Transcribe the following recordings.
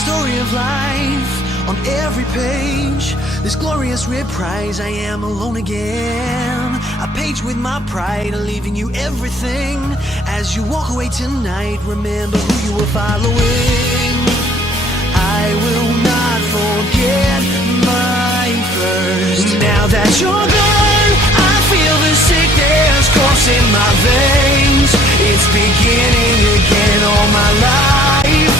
story of life on every page. This glorious reprise, I am alone again. A page with my pride, leaving you everything. As you walk away tonight, remember who you were following. I will not forget my first. Now that you're gone, I feel the sickness coursing my veins. It's beginning again all my life.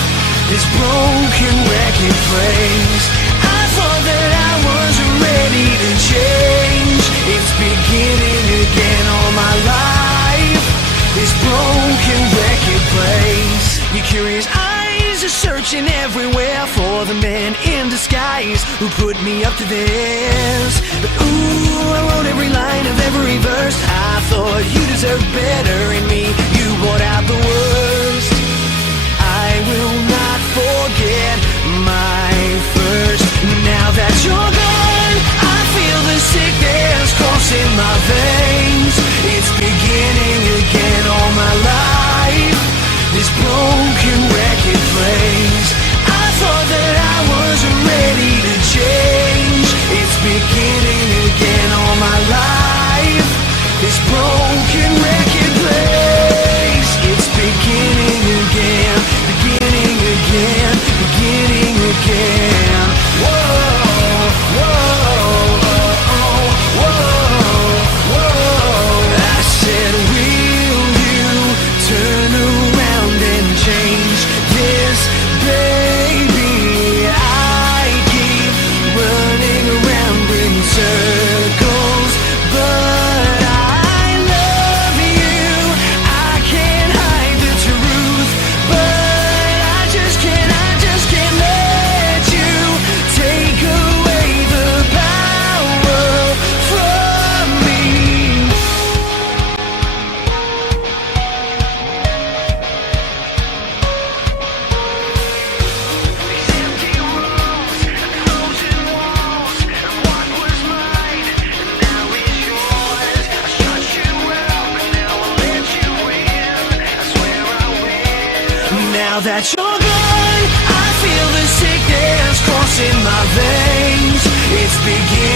This broken record plays. I thought that I was ready to change. It's beginning again all my life. This broken record plays. Your curious eyes are searching everywhere for the man in disguise who put me up to this. But ooh, I wrote every line of every verse. I thought you deserved better in me. You brought out the worst. I will not forget my first. Now that you're gone, I feel the sickness coursing my veins. It's beginning again all my life. This broken record plays. I thought that I was ready to change. It's beginning again all my life. This broken record plays. It's beginning again, beginning again, beginning again. Whoa, whoa, whoa, whoa. I said, will you turn around and change this, baby? I keep running around in circles, but I love you. I can't hide the truth, but I just can't let you take away the power from me. These empty rooms and frozen walls, and what was mine and now is yours. I shut you out, but now I'll let you in. I swear I will. Now that you're gone, I feel the sickness coursing my veins. It's beginning